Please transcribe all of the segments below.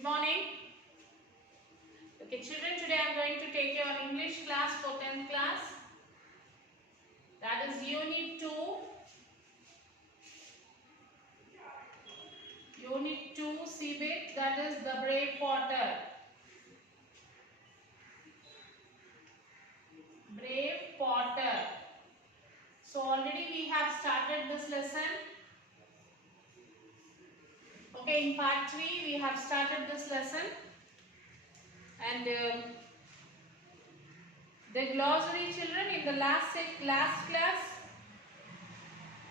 Good morning. Okay, children, today I am going to take your English class for 10th class. That is Unit 2. Unit 2 CBIT, that is The Brave Potter. Brave Potter. So already we have started this lesson. Okay, in part 3 we have started this lesson. And the glossary, children, in the last class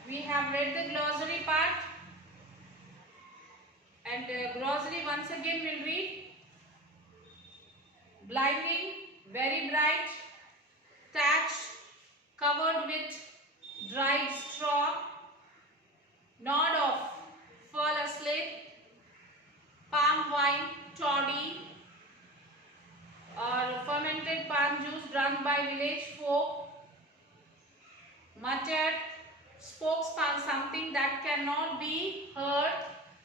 we have read the glossary part, and glossary once again we'll read. Blinding, very bright, thatch, covered with dried straw, nod off, fall asleep, palm wine, toddy, or fermented palm juice drunk by village folk, muttered, spoke something that cannot be heard.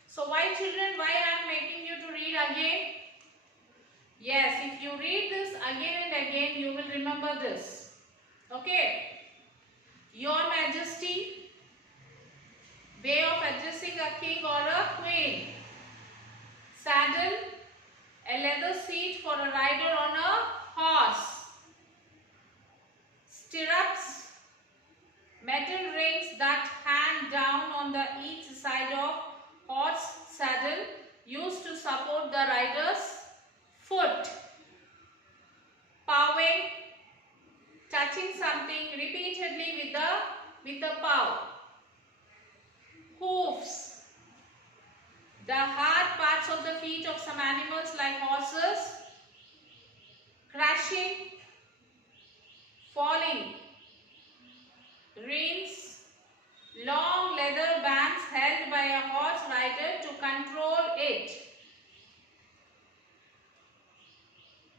So why, children, why I am making you to read again? Yes, if you read this again and again, you will remember this. Okay. Your Majesty, way of addressing a king or a queen. Saddle, a leather seat for a rider on a horse. Stirrups, metal rings that hang down on the each side of horse saddle, used to support the rider's foot. Pawing, touching something repeatedly with the paw. Hoofs, the hard parts of the feet of some animals like horses. Crashing, falling. Reins, long leather bands held by a horse rider to control it.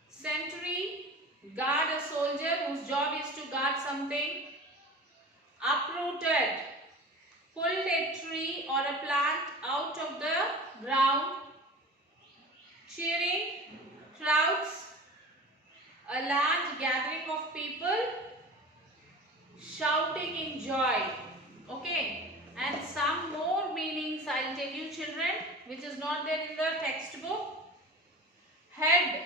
Sentry, guard a soldier whose job is to guard something. Uprooted, pulled a tree or a plant out of the ground. Cheering, crowds, a large gathering of people shouting in joy. Okay, and some more meanings I will tell you, children, which is not there in the textbook. Head,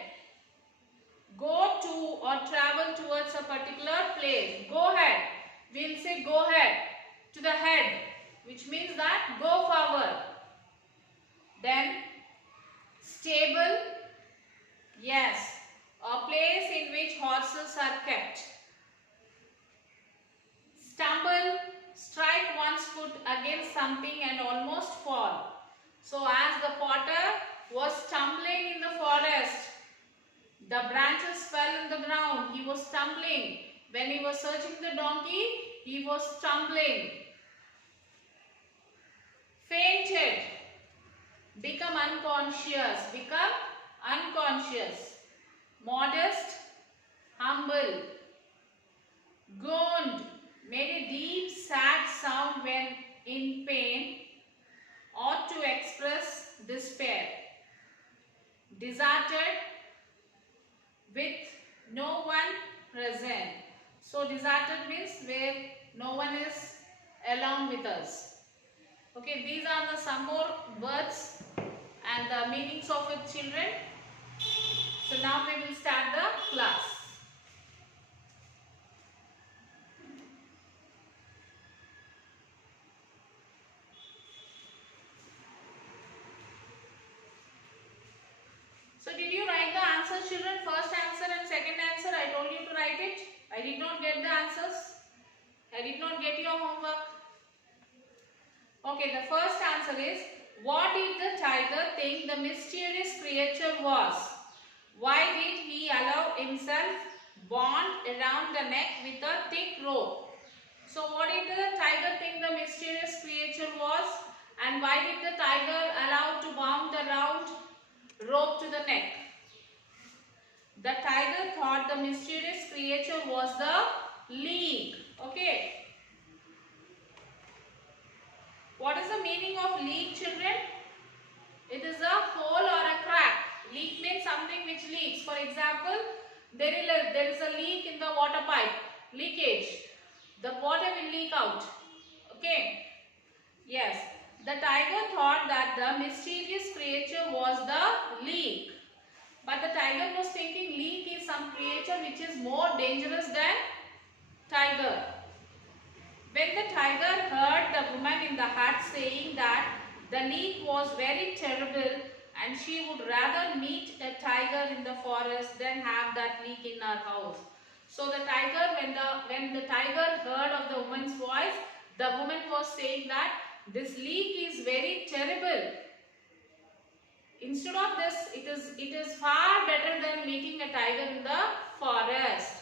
go to or travel towards a particular place. Go ahead. We will say go ahead, to the head, which means that go forward. Then stable, yes, a place in which horses are kept. Stumble, strike one's foot against something and almost fall. So as the potter was stumbling in the forest, the branches fell on the ground. He was stumbling. When he was searching the donkey, he was stumbling. Fainted, become unconscious. Become unconscious. Modest, humble. Groaned, made a deep sad sound when in pain, ought to express despair. Deserted, with no one present. So deserted means where no one is along with us. Okay, these are the some more words and the meanings of it, children. So now we will start the class. So did you write the answers, children? First answer and second answer, I told you to write it. I did not get the answers. I did not get your homework. Okay, the first answer is, what did the tiger think the mysterious creature was? Why did he allow himself bound around the neck with a thick rope? So what did the tiger think the mysterious creature was? And why did the tiger allow to bound the round rope to the neck? The tiger thought the mysterious creature was the leek. Okay. What is the meaning of leek, children? It is a hole or a crack. Leak means something which leaks. For example, there is a leak in the water pipe. Leakage. The water will leak out. Okay. Yes. The tiger thought that the mysterious creature was the leak. But the tiger was thinking leak is some creature which is more dangerous than tiger. When the tiger heard the woman in the hut saying that the leak was very terrible and she would rather meet a tiger in the forest than have that leak in her house. So the tiger, when the tiger heard of the woman's voice, the woman was saying that this leak is very terrible. Instead of this, it is far better than meeting a tiger in the forest.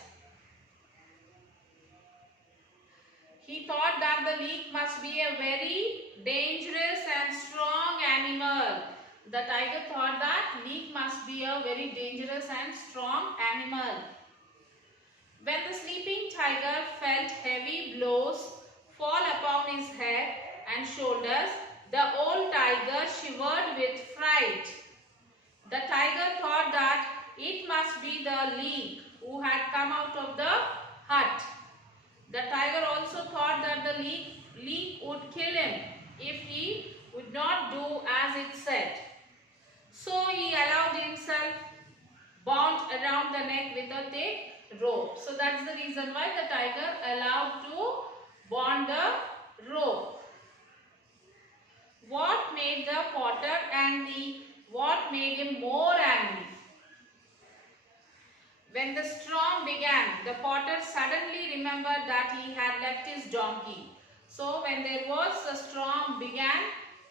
He thought that the leak must be a very dangerous and strong animal. The tiger thought that leak must be a very dangerous and strong animal. When the sleeping tiger felt heavy blows fall upon his head and shoulders, the old tiger shivered with fright. The tiger thought that it must be the leak who had come out of the hut. The tiger also thought that the leak would kill him if he would not do as it said. So he allowed himself bound around the neck with a thick rope. So that's the reason why the tiger allowed to bond the rope. What made the potter angry? What made him more angry? When the storm began, the potter suddenly remembered that he had left his donkey. So when there was a storm began,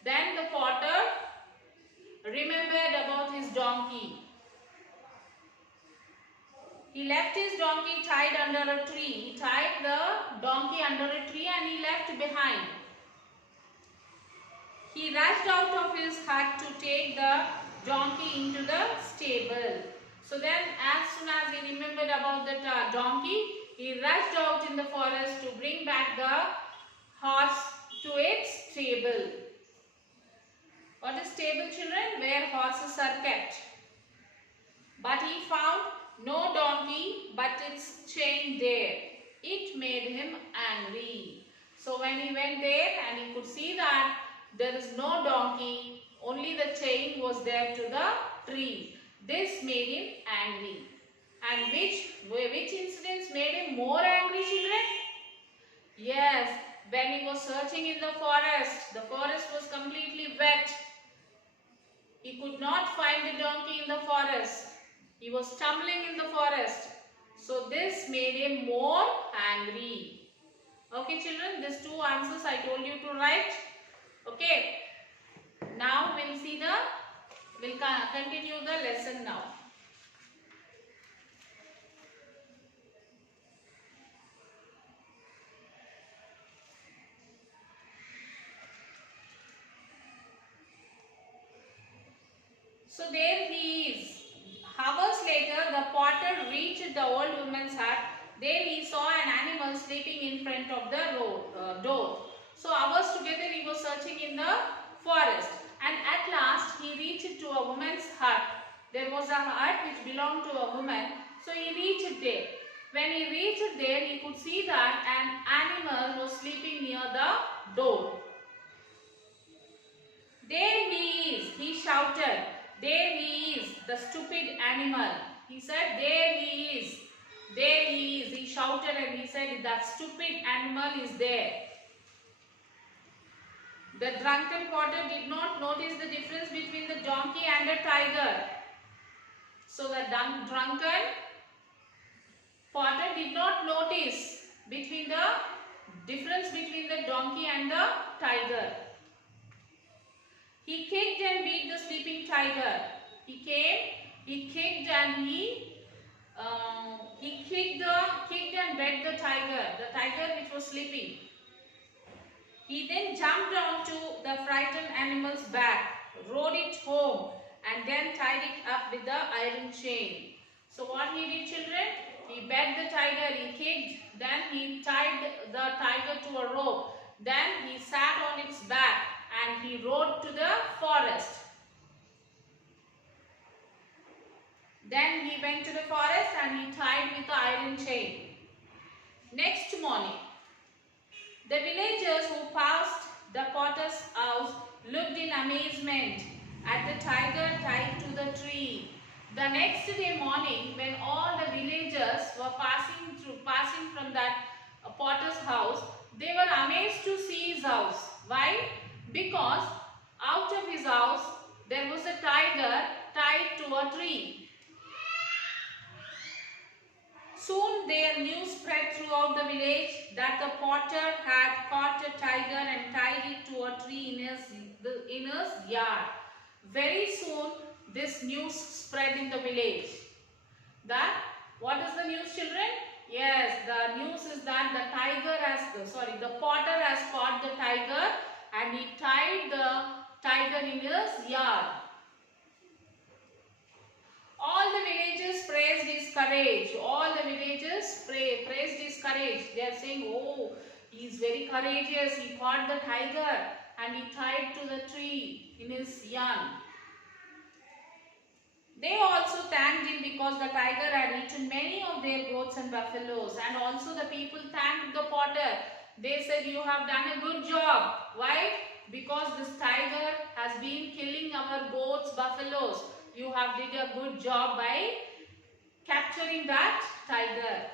then the potter remembered about his donkey. He left his donkey tied under a tree. He tied the donkey under a tree and he left behind. He rushed out of his hut to take the donkey into the stable. So then as soon as he remembered about the donkey, he rushed out in the forest to bring back the horse to its stable. What is stable, children? Where horses are kept. But he found no donkey but its chain there. It made him angry. So when he went there and he could see that there is no donkey, only the chain was there to the tree. This made him angry. And which incidents made him more angry, children? Yes, when he was searching in the forest was completely wet. He could not find the donkey in the forest. He was stumbling in the forest. So this made him more angry. Okay, children, these two answers I told you to write. Okay. Now we'll continue the lesson now. So there he is. Hours later, the potter reached the old woman's hut. There he saw an animal sleeping in front of the door. So hours together he was searching in the forest. And at last he reached to a woman's hut. There was a hut which belonged to a woman. So he reached there. When he reached there, he could see that an animal was sleeping near the door. There he is, he shouted. There he is, the stupid animal. He said, there he is. There he is. He shouted and he said, that stupid animal is there. The drunken potter did not notice the difference between the donkey and the tiger. So the drunken potter did not notice between the difference between the donkey and the tiger. He kicked and beat the sleeping tiger. He came, he kicked and he kicked and beat the tiger which was sleeping. He then jumped onto the frightened animal's back, rode it home, and then tied it up with the iron chain. So what he did, children? He beat the tiger, he kicked, then he tied the tiger to a rope, then he sat on its back and he rode to the forest. Then he went to the forest and he tied with the iron chain. Next morning, the villagers who passed the potter's house looked in amazement at the tiger tied to the tree. The next day morning, when all the villagers were passing from that potter's house, they were amazed to see his house. Why? Because out of his house there was a tiger tied to a tree. Soon their news spread throughout the village that the potter had caught a tiger and tied it to a tree in his yard. Very soon this news spread in the village. That, what is the news, children? Yes, the news is that the potter has caught the tiger and he tied the tiger in his yard. All the villagers praised his courage. All the villagers praised his courage. They are saying, oh, he is very courageous. He caught the tiger and he tied to the tree in his young. They also thanked him because the tiger had eaten many of their goats and buffaloes. And also the people thanked the potter. They said, you have done a good job. Why? Because this tiger has been killing our goats, buffaloes. You have did a good job by capturing that tiger.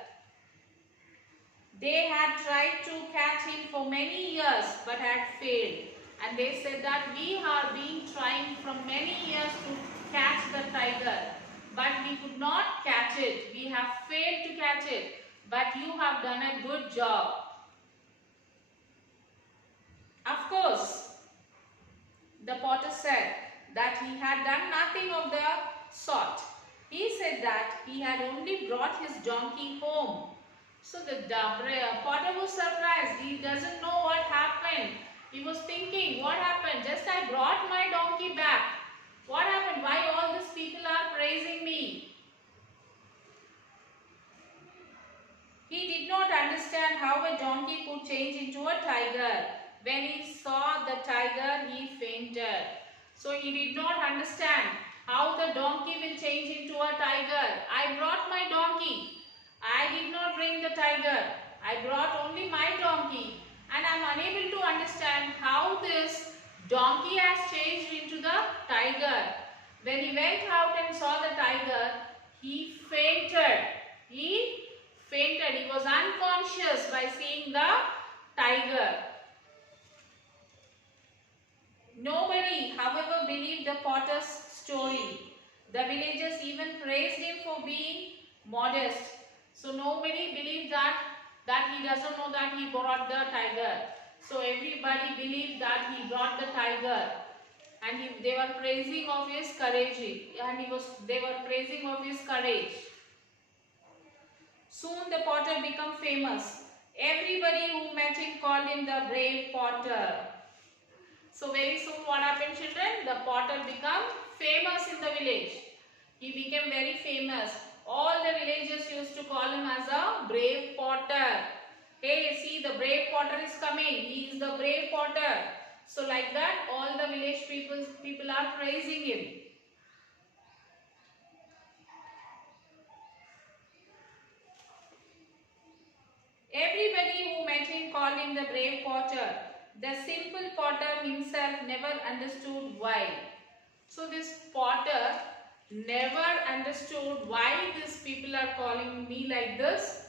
They had tried to catch him for many years but had failed. And they said that we have been trying from many years to catch the tiger, but we could not catch it. We have failed to catch it, but you have done a good job. Of course, the potter said that he had done nothing of the sort. He said that he had only brought his donkey home. So the potter was surprised. He doesn't know what happened. He was thinking, what happened? Just I brought my donkey back. What happened? Why all these people are praising me? He did not understand how a donkey could change into a tiger. When he saw the tiger, he fainted. So he did not understand how the donkey will change into a tiger. I brought my donkey. I did not bring the tiger. I brought only my donkey. And I am unable to understand how this donkey has changed into the tiger. When he went out and saw the tiger, he fainted. He fainted. He was unconscious by seeing the tiger. Nobody, however, believed the potter's story. The villagers even praised him for being modest. So nobody believed that he doesn't know that he brought the tiger. So everybody believed that he brought the tiger, and they were praising of his courage. They were praising of his courage. Soon the potter became famous. Everybody who met him called him the brave potter. So very soon what happened, children? The potter became famous in the village. He became very famous. All the villagers used to call him as a brave potter. Hey, see, the brave potter is coming. He is the brave potter. So like that, all the village people are praising him. Everybody who met him called him the brave potter. The simple potter himself never understood why. So this potter never understood why these people are calling me like this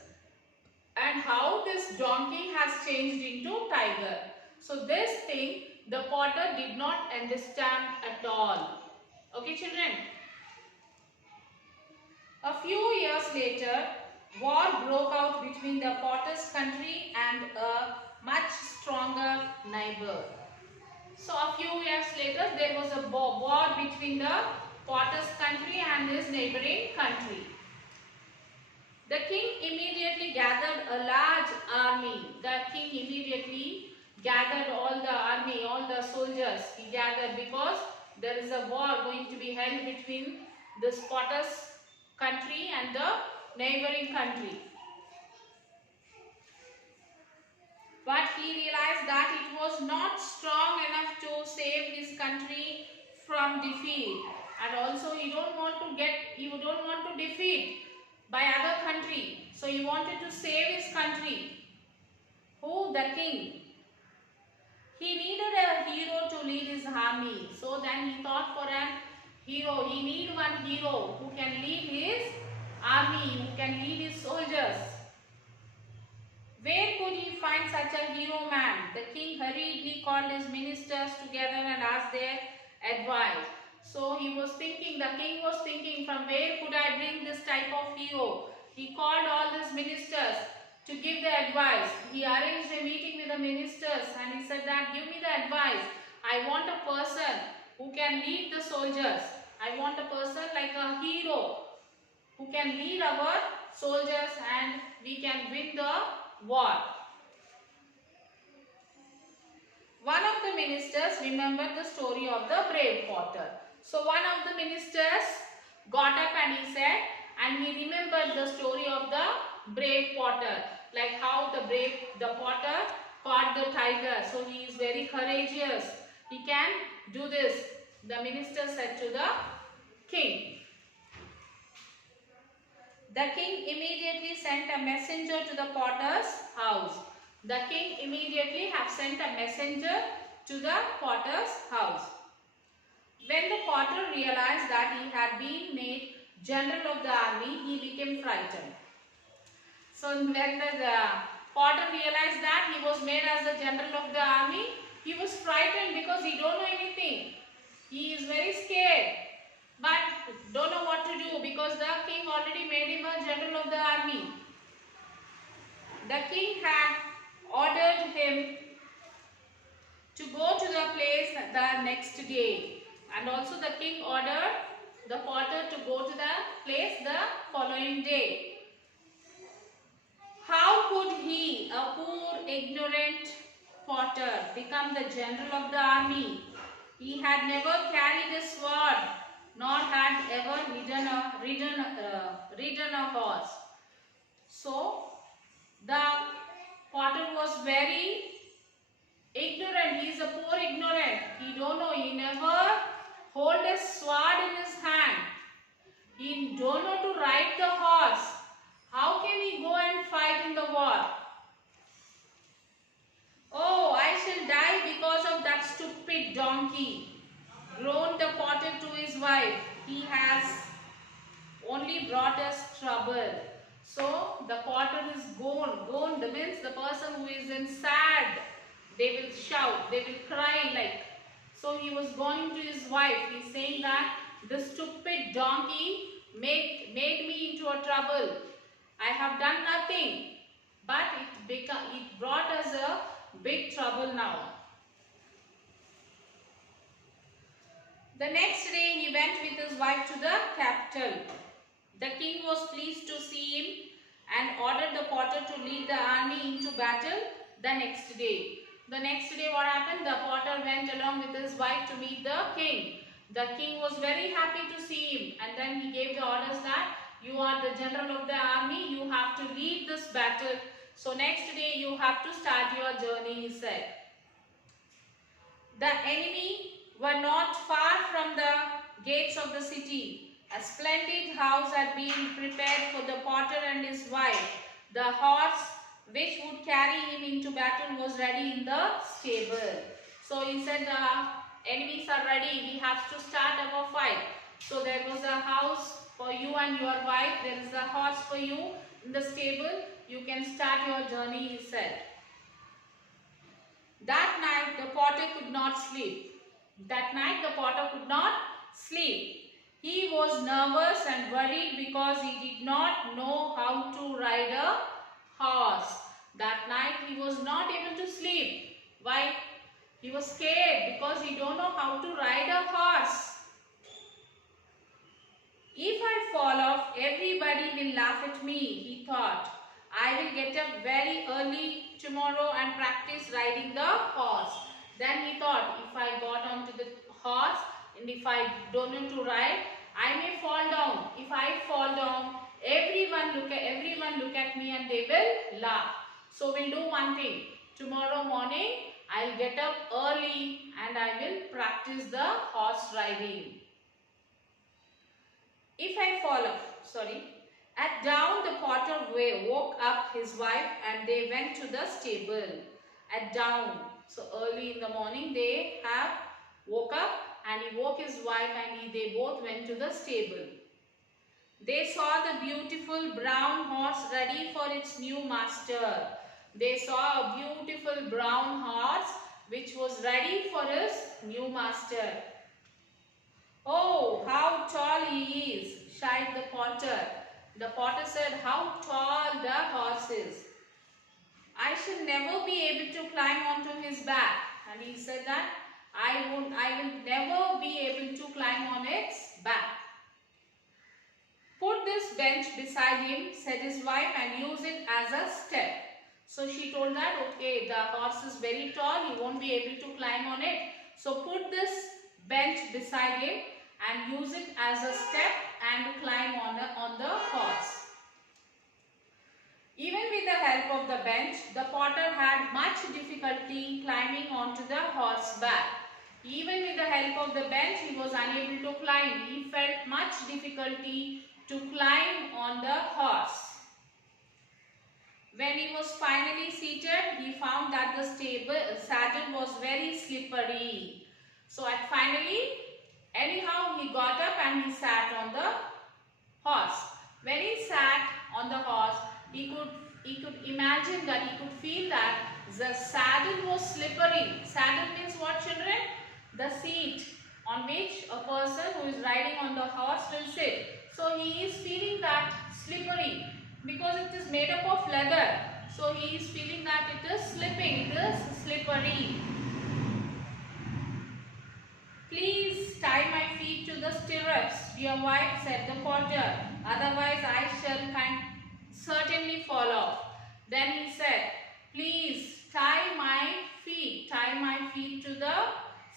and how this donkey has changed into tiger. So this thing the potter did not understand at all. Okay, children? A few years later, war broke out between the potter's country and a much stronger neighbor. So a few years later, there was a war between the potter's country and his neighboring country. The king immediately gathered a large army. The king immediately gathered all the army, all the soldiers. He gathered because there is a war going to be held between this potter's country and the neighboring country. But he realized that it was not strong enough to save his country from defeat. and also he don't want to defeat by other country. So he wanted to save his country. Who? The king. He needed a hero to lead his army. So then he thought for an hero. He need one hero who can lead his army, who can lead his soldiers. Where could he find such a hero man? The king hurriedly called his ministers together and asked their advice. So he was thinking, the king was thinking, from where could I bring this type of hero? He called all his ministers to give the advice. He arranged a meeting with the ministers and he said that, give me the advice. I want a person who can lead the soldiers. I want a person like a hero who can lead our soldiers and we can win the war. One of the ministers remembered the story of the brave potter. So one of the ministers got up and he said, and he remembered the story of the brave potter, like how the potter caught the tiger. So he is very courageous. He can do this. The minister said to the king. The king immediately sent a messenger to the potter's house. The king immediately have sent a messenger to the potter's house. When the potter realized that he had been made general of the army, he became frightened. So when the potter realized that he was made as the general of the army, he was frightened because he don't know anything. He is very scared, but don't know what to do because the king already made him a general of the army. The king had ordered him to go to the place the next day, and also the king ordered the potter to go to the place the following day. How could he, a poor ignorant potter, become the general of the army? He had never carried a sword, nor had ever ridden a horse. So the potter was very ignorant. He is a poor ignorant. He don't know. He never hold a sword in his hand. He don't know to ride the horse. How can he go and fight in the war? Oh, I shall die because of that stupid donkey, groaned the potter to his wife. He has only brought us trouble. So the potter is gone. Gone means the person who is in sad. They will shout, they will cry like. So he was going to his wife. He's saying that the stupid donkey made me into a trouble. I have done nothing, but it brought us a big trouble now. The next day he went with his wife to the capital. The king was pleased to see him and ordered the potter to lead the army into battle the next day. The next day what happened? The potter went along with his wife to meet the king. The king was very happy to see him, and then he gave the orders that you are the general of the army, you have to lead this battle. So next day you have to start your journey, he said. The enemy were not far from the gates of the city. A splendid house had been prepared for the potter and his wife. The horse which would carry him into battle was ready in the stable. So he said, the enemies are ready, we have to start our fight. So there was a house for you and your wife, there is a horse for you in the stable, you can start your journey, he said. That night the potter could not sleep. He was nervous and worried because he did not know how to ride a horse. That night he was not able to sleep. Why? He was scared because he don't know how to ride a horse. If I fall off, everybody will laugh at me, he thought. I will get up very early tomorrow and practice riding the horse. Then he thought, if I got onto the horse and if I don't know to ride, I may fall down. If I fall down, everyone look at me and they will laugh. So we'll do one thing. Tomorrow morning, I'll get up early and I will practice the horse riding. If I fall off, sorry. At dawn, the potter woke up his wife and they went to the stable. At dawn, so early in the morning, they have woke up and he woke his wife and they both went to the stable. They saw the beautiful brown horse ready for its new master. They saw a beautiful brown horse which was ready for his new master. "Oh, how tall he is," sighed the potter. The potter said, "How tall the horse is. I shall never be able to climb onto his back." And he said that, I will never be able to climb on its back. "Put this bench beside him," said his wife, "and use it as a step." So she told that, okay, the horse is very tall, he won't be able to climb on it. So put this bench beside him and use it as a step and climb on the horse. Even with the help of the bench, the potter had much difficulty climbing onto the horse's back. Even with the help of the bench, he was unable to climb. He felt much difficulty to climb on the horse. When he was finally seated, he found that the saddle was very slippery. So anyhow, he got up and he sat on the horse. When he sat on the horse, he could imagine that, he could feel that the saddle was slippery. Saddle means what, children? The seat on which a person who is riding on the horse will sit. So he is feeling that slippery because it is made up of leather. So he is feeling that it is slipping, it is slippery. "Please tie my feet to the stirrups, dear wife," said the potter. "Otherwise I shall certainly fall off." Then he said, "Please tie my feet to the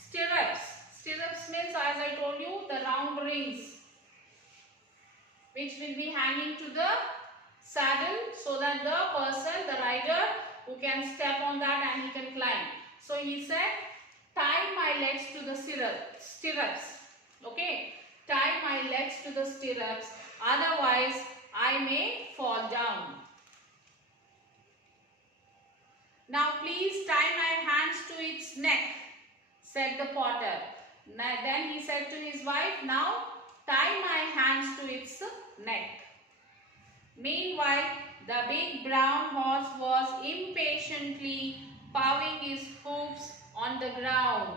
stirrups." Stirrups means, as I told you, the round rings which will be hanging to the saddle so that the person, the rider, who can step on that and he can climb. So he said, "Tie my legs to the stirrups. Okay, tie my legs to the stirrups, otherwise I may fall down. Now please tie my hands to its neck," said the potter. Then he said to his wife, "Now tie my hands to its neck." Meanwhile, the big brown horse was impatiently pawing his hoofs on the ground.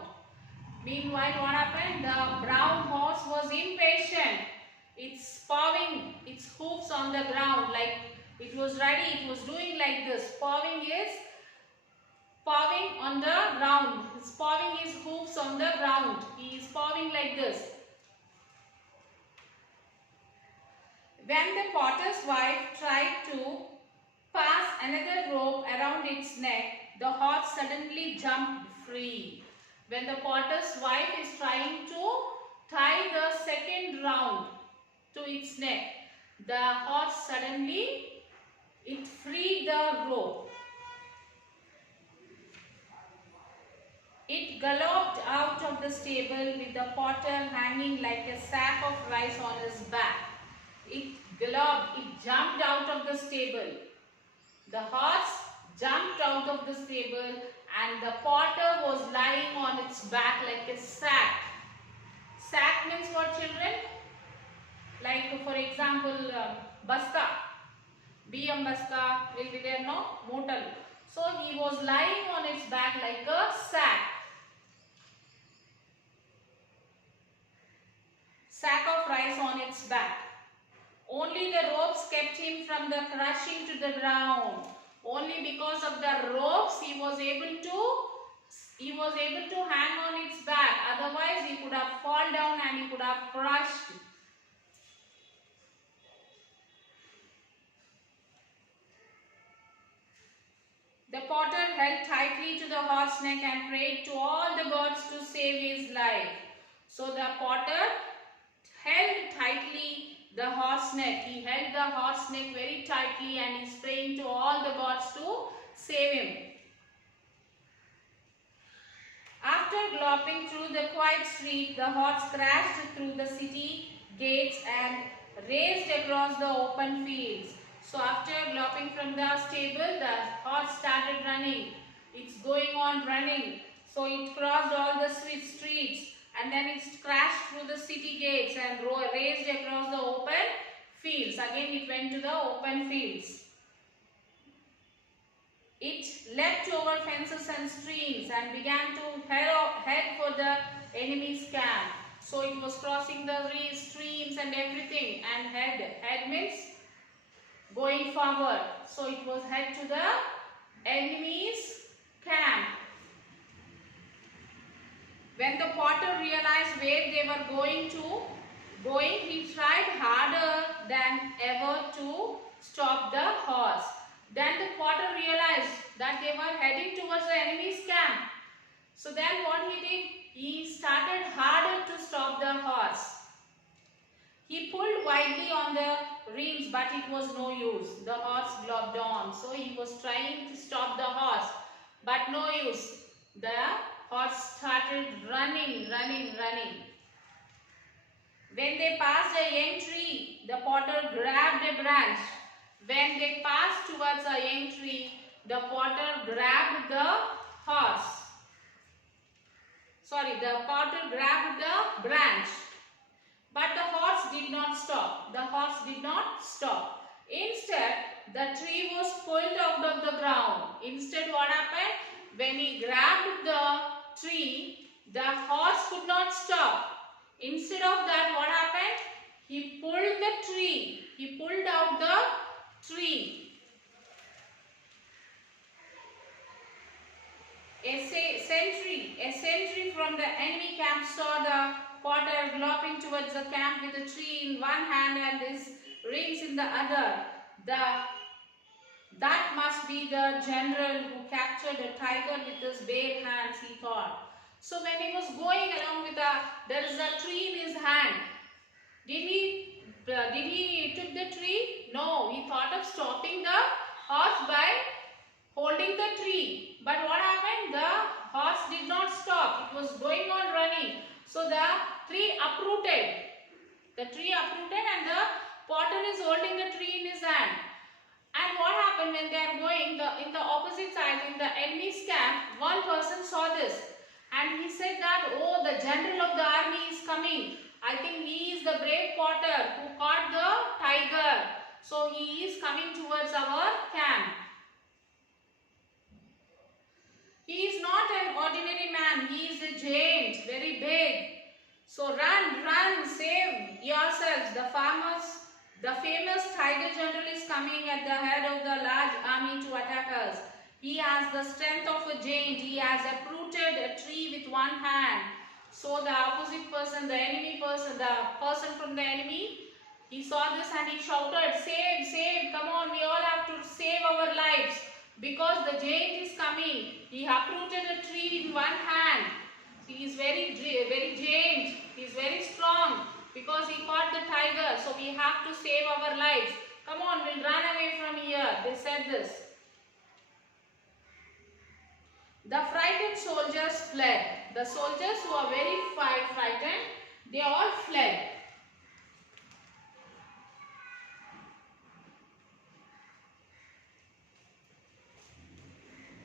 Meanwhile, what happened? The brown horse was impatient. It's pawing its hoofs on the ground, like it was ready, it was doing like this. Pawing on the ground. It's pawing his hoofs on the ground. He is pawing like this. When the potter's wife tried to pass another rope around its neck, the horse suddenly jumped free. When the potter's wife is trying to tie the second round to its neck, the horse suddenly, it freed the rope. It galloped out of the stable with the potter hanging like a sack of rice on his back. It jumped out of the stable. The horse jumped out of the stable and the potter was lying on its back like a sack. Sack means what, children? Like for example, basta. BM basta will be there, no? Motal. So he was lying on its back like a sack. Sack of rice on its back. Only the ropes kept him from the crashing to the ground. Only because of the ropes he was able to hang on its back. Otherwise he could have fallen down and he could have crushed. The potter held tightly to the horse's neck and prayed to all the gods to save his life. So the potter held tightly the horse neck. He held the horse neck very tightly and he's praying to all the gods to save him. After galloping through the quiet street, the horse crashed through the city gates and raced across the open fields. So after galloping from the stable, the horse started running. It's going on running. So it crossed all the streets and then it crashed through the city gates and raced across the open fields. Again it went to the open fields. It leapt over fences and streams and began to head for the enemy's camp. So it was crossing the streams and everything, and head means going forward. So it was head to the enemy's camp. When the potter realized where they were going, he tried harder than ever to stop the horse. Then the potter realized that they were heading towards the enemy's camp. So then what he did? He started harder to stop the horse. He pulled widely on the reins, but it was no use. The horse galloped on. So he was trying to stop the horse, but no use. The horse started running. When they passed a young tree, the potter grabbed a branch. When they passed towards a young tree, the potter grabbed the horse. The potter grabbed the branch. But the horse did not stop. Instead, the tree was pulled out of the ground. Instead, what happened? When he grabbed the tree, the horse could not stop. Instead of that, what happened? He pulled the tree. He pulled out the tree. A sentry from the enemy camp saw the potter galloping towards the camp with a tree in one hand and his reins in the other. That must be the general who captured a tiger with his bare hands, he thought. So when he was going along with there is a tree in his hand. Did he took the tree? No, he thought of stopping the horse by holding the tree. But what happened? The horse did not stop. It was going on running. So the tree uprooted. And the potter is holding the tree in his hand. And what happened when they are going in the opposite side, in the enemy's camp, one person saw this. And he said that, oh, the general of the army is coming. I think he is the brave potter who caught the tiger. So he is coming towards our camp. He is not an ordinary man. He is a giant, very big. So run, save yourselves. The famous tiger general is coming at the head of the large army to attack us. He has the strength of a giant. He has uprooted a tree with one hand. So the opposite person, the enemy person, the person from the enemy, he saw this and he shouted, save, come on, we all have to save our lives. Because the giant is coming. He uprooted a tree in one hand. He is very giant. He is very strong because he caught the tiger. So we have to save our lives. Come on, we'll run away from here. They said this. The frightened soldiers fled. The soldiers who are very frightened, they all fled.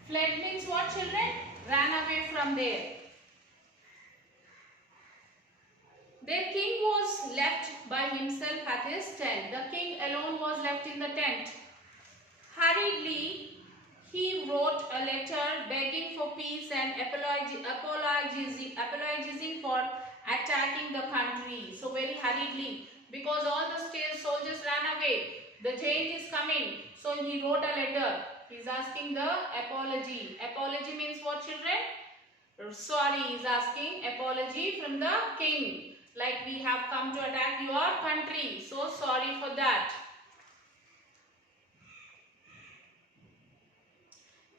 Fled means what, children? Ran away from there. Their king was left by himself at his tent. The king alone was left in the tent. Hurriedly, he wrote a letter begging for peace and apologizing for attacking the country. So very hurriedly, because all the soldiers ran away. The giant is coming. So he wrote a letter. He is asking the apology. Apology means what, children? Sorry, he is asking apology from the king. Like, we have come to attack your country. So sorry for that.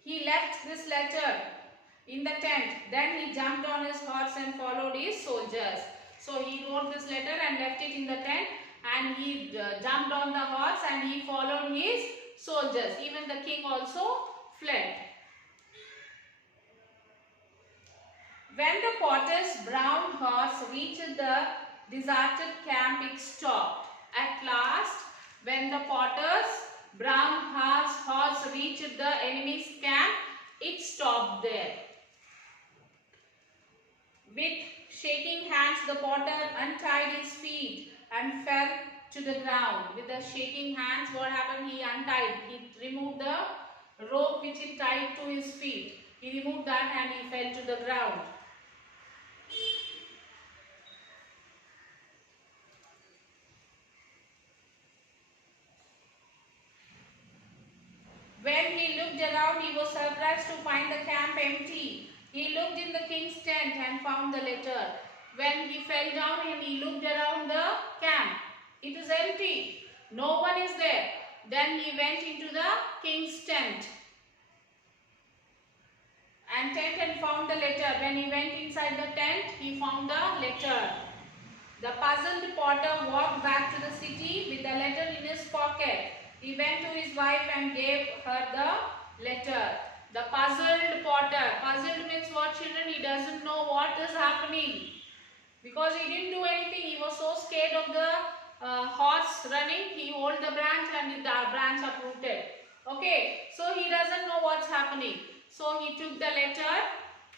He left this letter in the tent. Then he jumped on his horse and followed his soldiers. So he wrote this letter and left it in the tent. And he jumped on the horse and he followed his soldiers. Even the king also fled. When the potter's brown horse reached the deserted camp, it stopped. At last, when the potter's brown horse reached the enemy's camp, it stopped there. With shaking hands, the potter untied his feet and fell to the ground. With the shaking hands, what happened? He untied. He removed the rope which he tied to his feet. He removed that and he fell to the ground. When he looked around, he was surprised to find the camp empty. He looked in the king's tent and found the letter. When he fell down and he looked around the camp, it is empty. No one is there. Then he went into the king's tent and found the letter. When he went inside the tent, he found the letter. The puzzled potter walked back to the city with the letter in his pocket. He went to his wife and gave her the letter. The puzzled potter. Puzzled means what, children? He doesn't know what is happening. Because he didn't do anything. He was so scared of the horse running. He held the branch and the branch uprooted. Okay. So he doesn't know what's happening. So he took the letter.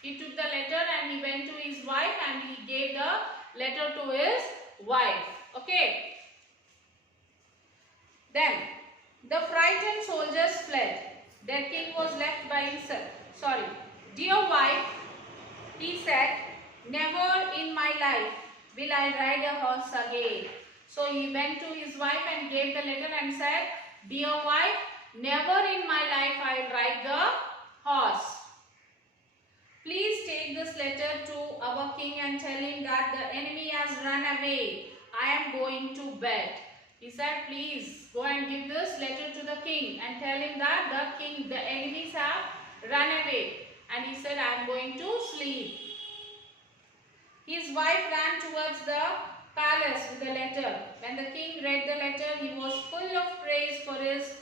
He took the letter and he went to his wife and he gave the letter to his wife. Okay. Then the frightened soldiers fled. Their king was left by himself. Sorry. Dear wife, he said, never in my life will I ride a horse again. So he went to his wife and gave the letter and said, dear wife, never in my life I will ride the horse. Please take this letter to our king and tell him that the enemy has run away. I am going to bed. He said, please go and give this letter to the king and tell him that the enemies have run away. And he said, I am going to sleep. His wife ran towards the palace with the letter. When the king read the letter, he was full of praise for his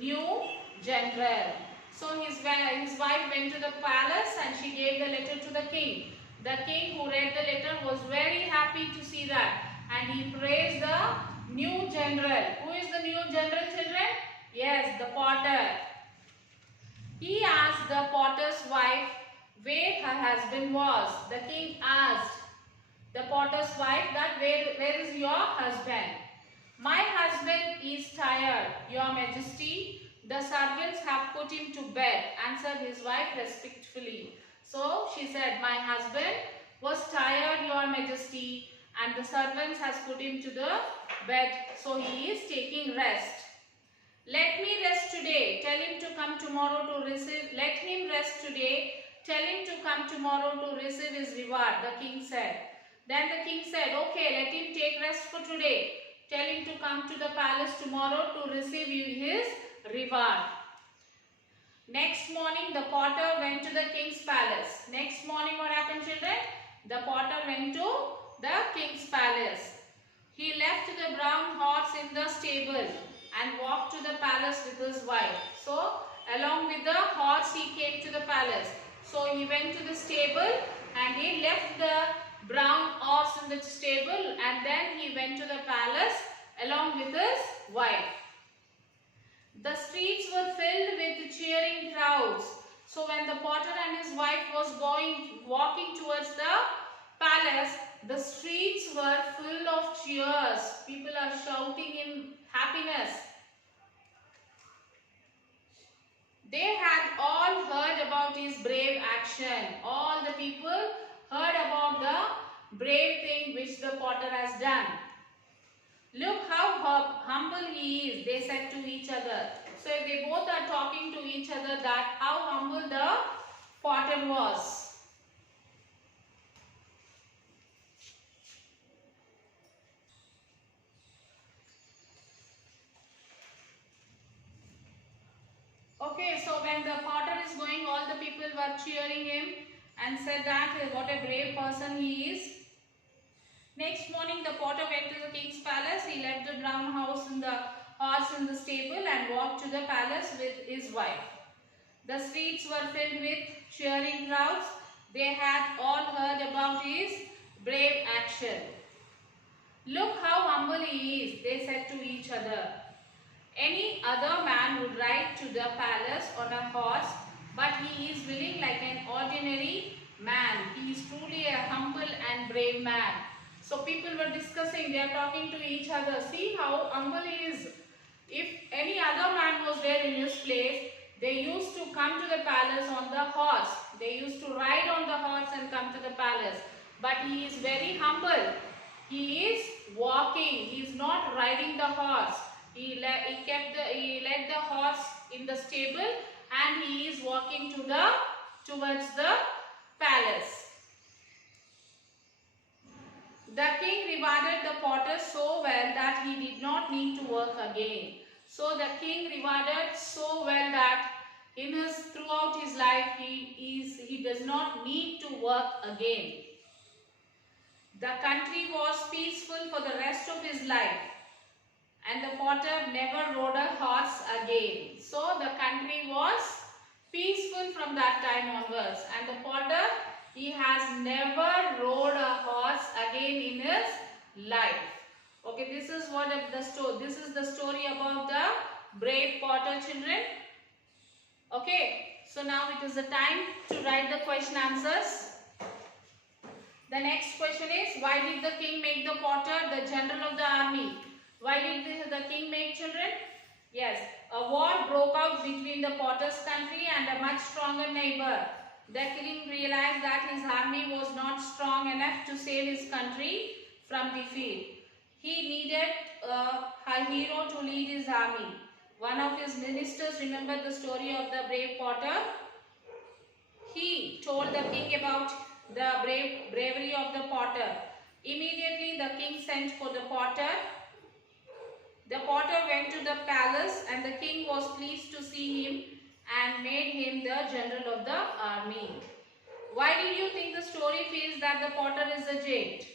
new general. So his wife went to the palace and she gave the letter to the king. The king who read the letter was very happy to see that. And he praised the new general. Who is the new general, children? Yes, the potter. He asked the potter's wife where her husband was. The king asked the potter's wife that where is your husband? My husband is tired, your majesty. The servants have put him to bed, answered his wife respectfully. So she said, my husband was tired, your majesty, and the servants has put him to the bed, so he is taking rest. Let me rest today. Tell him to come tomorrow to receive. Let him rest today. Tell him to come tomorrow to receive his reward, the king said. Then the king said, okay, let him take rest for today. Tell him to come to the palace tomorrow to receive his reward. Next morning, the potter went to the king's palace. Next morning, what happened, children? The potter went to the king's palace. He left the brown horse in the stable and walked to the palace with his wife. So, along with the horse, he came to the palace. So, he went to the stable and he left the brown horse in the stable and then he went to the palace along with his wife. The streets were filled with cheering crowds. So when the potter and his wife was walking towards the palace, the streets were full of cheers. People are shouting in happiness. They had all heard about his brave action. All the people heard about the brave thing which the potter has done. Look how humble he is, they said to each other. So they both are talking to each other that how humble the potter was. Okay, so when the potter is going, all the people were cheering him and said that what a brave person he is. Next morning, the potter went to the king's palace. He left the brown horse in the stable and walked to the palace with his wife. The streets were filled with cheering crowds. They had all heard about his brave action. Look how humble he is, they said to each other. Any other man would ride to the palace on a horse, but he is willing like an ordinary man. He is truly a humble and brave man. So people were discussing, they are talking to each other. See how humble he is. If any other man was there in his place, they used to come to the palace on the horse. They used to ride on the horse and come to the palace. But he is very humble. He is walking. He is not riding the horse. He let the horse in the stable and he is walking towards the palace. The king rewarded the potter so well that he did not need to work again. So the king rewarded so well that throughout his life he does not need to work again. The country was peaceful for the rest of his life, and the potter never rode a horse again. So the country was peaceful from that time onwards, and the potter, he has never rode a horse again in his life. Okay, this is what the story. This is the story about the brave potter, children. Okay, so now it is the time to write the question answers. The next question is, why did the king make the potter the general of the army? Why did the king make, children? Yes, a war broke out between the potter's country and a much stronger neighbor. The king realized that his army was not strong enough to save his country from defeat. He needed a hero to lead his army. One of his ministers remembered the story of the brave potter. He told the king about the bravery of the potter. Immediately the king sent for the potter. The potter went to the palace and the king was pleased to see him and made him the general of the army. Why did you think the story feels that the potter is a jade?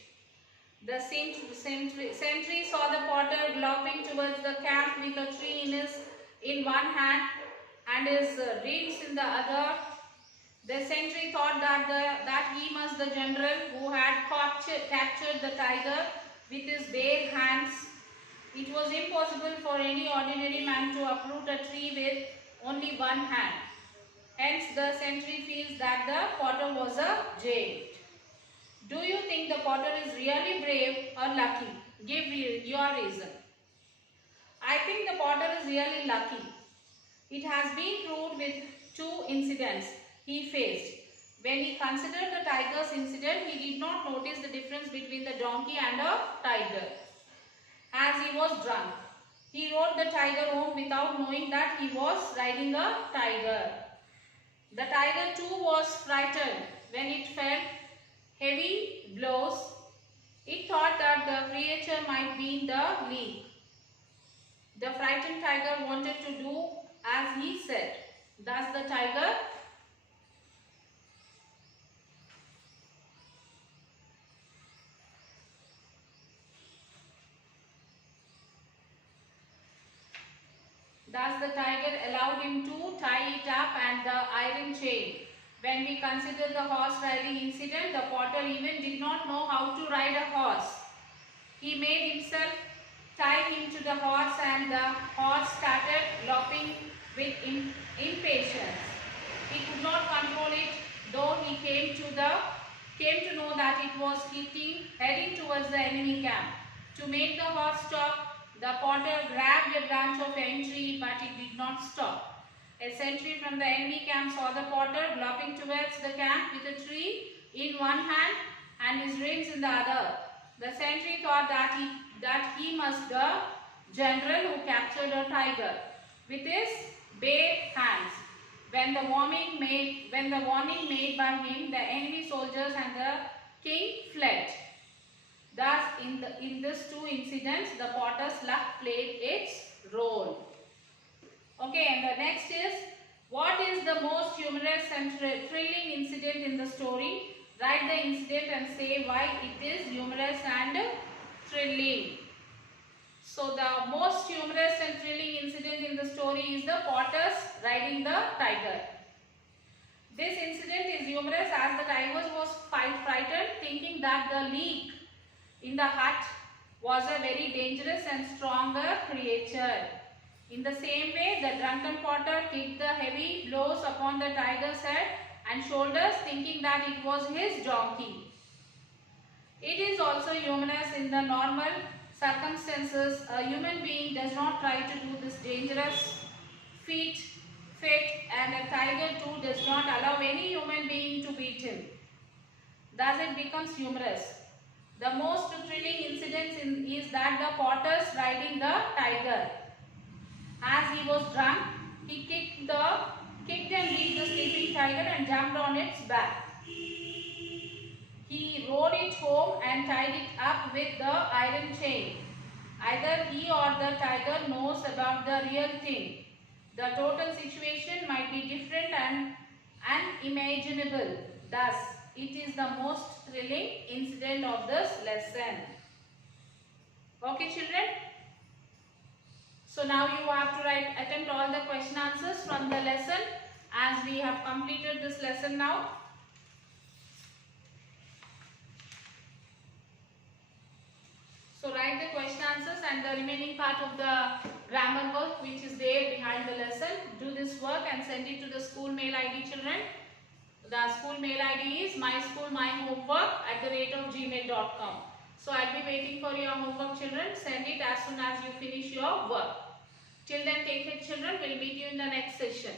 The sentry saw the potter galloping towards the camp with a tree in one hand and his reins in the other. The sentry thought that he was the general who had captured the tiger with his bare hands. It was impossible for any ordinary man to uproot a tree with only one hand. Hence, the sentry feels that the potter was a jade. Do you think the potter is really brave or lucky? Give your reason. I think the potter is really lucky. It has been proved with two incidents he faced. When he considered the tiger's incident, he did not notice the difference between the donkey and a tiger. As he was drunk, he rode the tiger home without knowing that he was riding a tiger. The tiger too was frightened when it felt heavy blows. It thought that the creature might be in the league. The frightened tiger wanted to do as he said. Thus the tiger allowed him to tie it up and the iron chain. When we consider the horse riding incident, the potter even did not know how to ride a horse. He made himself tie him to the horse and the horse started galloping with impatience. He could not control it, though he came to know that it was heading towards the enemy camp. To make the horse stop, the potter grabbed a branch of a tree, but it did not stop. A sentry from the enemy camp saw the potter galloping towards the camp with a tree in one hand and his reins in the other. The sentry thought that he must the general who captured a tiger with his bare hands. When the warning made by him, the enemy soldiers and the king fled. Thus, in these two incidents, the potter's luck played its role. Okay, and the next is, what is the most humorous and thrilling incident in the story? Write the incident and say why it is humorous and thrilling. So, the most humorous and thrilling incident in the story is the potters riding the tiger. This incident is humorous as the tiger was frightened, thinking that the leak in the hut was a very dangerous and stronger creature. In the same way, the drunken potter kicked the heavy blows upon the tiger's head and shoulders, thinking that it was his donkey. It is also humorous in the normal circumstances. A human being does not try to do this dangerous feat, and a tiger too does not allow any human being to beat him. Thus it becomes humorous. The most thrilling incident is that the potter's riding the tiger. As he was drunk, he kicked and beat the sleeping tiger and jumped on its back. He rode it home and tied it up with the iron chain. Either he or the tiger knows about the real thing. The total situation might be different and unimaginable. Thus, it is the most thrilling incident of this lesson. Okay, children? So now you have to attempt all the question answers from the lesson, as we have completed this lesson now. So write the question answers and the remaining part of the grammar work which is there behind the lesson. Do this work and send it to the school mail ID, children. The school mail ID is myschoolmyhomework@gmail.com. So I'll be waiting for your homework, children. Send it as soon as you finish your work. Till then, take care, children. We'll meet you in the next session.